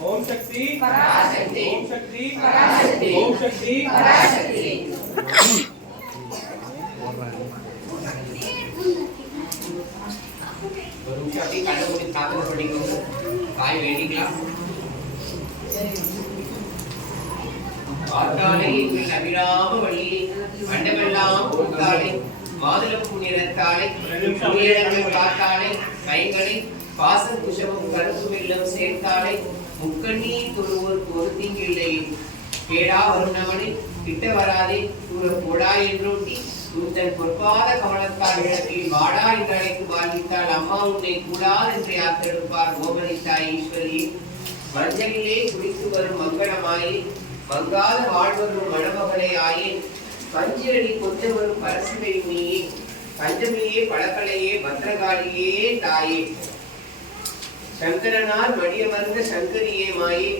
ओम शक्ति पराशक्ति ओम शक्ति पराशक्ति ओम शक्ति पराशक्ति ஒரு நிமிஷம் அப்படியே கண்ணை மூடி பிரார்த்தனை பண்ணிக்கோங்க. தாய் வேண்டிக்கலாம். ஆத்தாளை எங்கள் அபிராம வழியே மண்டமெல்லாம் கொடுத்தாளே மாதுளம் நிறத்தாளை புனிதங்கள் காத்தாளை கைகளை பாசம் குஷமும் கருப்பு வெள்ளம் சேர்த்தாளை முக்கண்ணீர் தொழுவோருக்கு ஒரு தீங்கில்லை கேடா வருணவனை கிட்ட வராதே தூர போடா என்றோட்டி தன் பொற்பாத கமலத்தால் இடத்தில் வாடா என்று அழைத்து வாழ்வித்தாள் அம்மா உன்னை கூடாது என்று யாத்தெடுப்பார் கோபனித்தாய் ஈஸ்வரியே மஞ்சளிலே குடித்து வரும் மங்களமாயே மங்காத வாழ்வரும் மணமகளே ஆயே பஞ்சிரடி கொஞ்சம் வரும் பரசிவை நீயே பஞ்சமியே பழக்கலையே பத்திரகாளியே தாயே சங்கரனார் மடியமர்ந்த சங்கரியே மாயே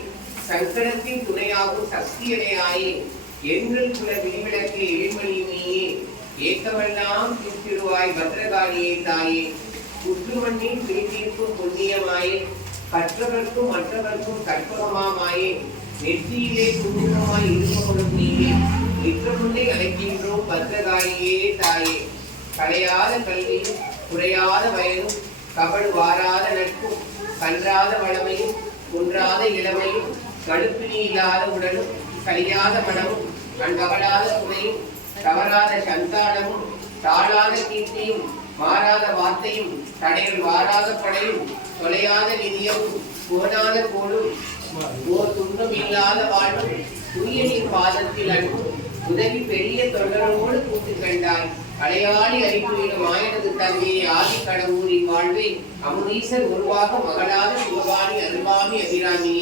சங்கரத்தின் துணையாகும் சக்தியனே ஆயே எங்கள் குல விதிவிலக்கே எழில்மணியே ஏக்கமெல்லாம் திருவாய் பத்ரகாளியே தாயே புற்றுமண்ணின் பிரித்தீர்க்கும் புண்ணியமாயே கற்றவர்க்கும் மற்றவர்க்கும் கற்பகமாமாயே நெற்றியிலே குங்குமமாய் இருப்பவளும் நீயே நிற்றமுன்னே அழைக்கின்றோம் பத்ரகாளியே தாயே கலையாத கல்வியும் குறையாத வயதும் கபடு வாராத நட்பும் கன்றாத வளமையும் குன்றாத இளமையும் கடுப்பினி இல்லாத உடலும் கலியாத மனமும் கண்கவலாத துணையும் தவறாத சந்தானமும் தாழாத கீர்த்தியும் மாறாத வார்த்தையும் தடைகள் வாராத படையும் தொலையாத நிதியமும் போனாத போலும் ஓர் துன்பம் இல்லாத வாழ்வும் துரியனின் பாதத்தில் அன்பும் உதவி பெரிய தொண்டரோடு கூட்டு கண்டாய் அலையாளி அறிவுயிடும் ஆயனது தந்தையை ஆதி கடவுளின் வாழ்வை அமுதீசர் உருவாக மகளாத சிவபாணி அருள்பாமி அபிராமி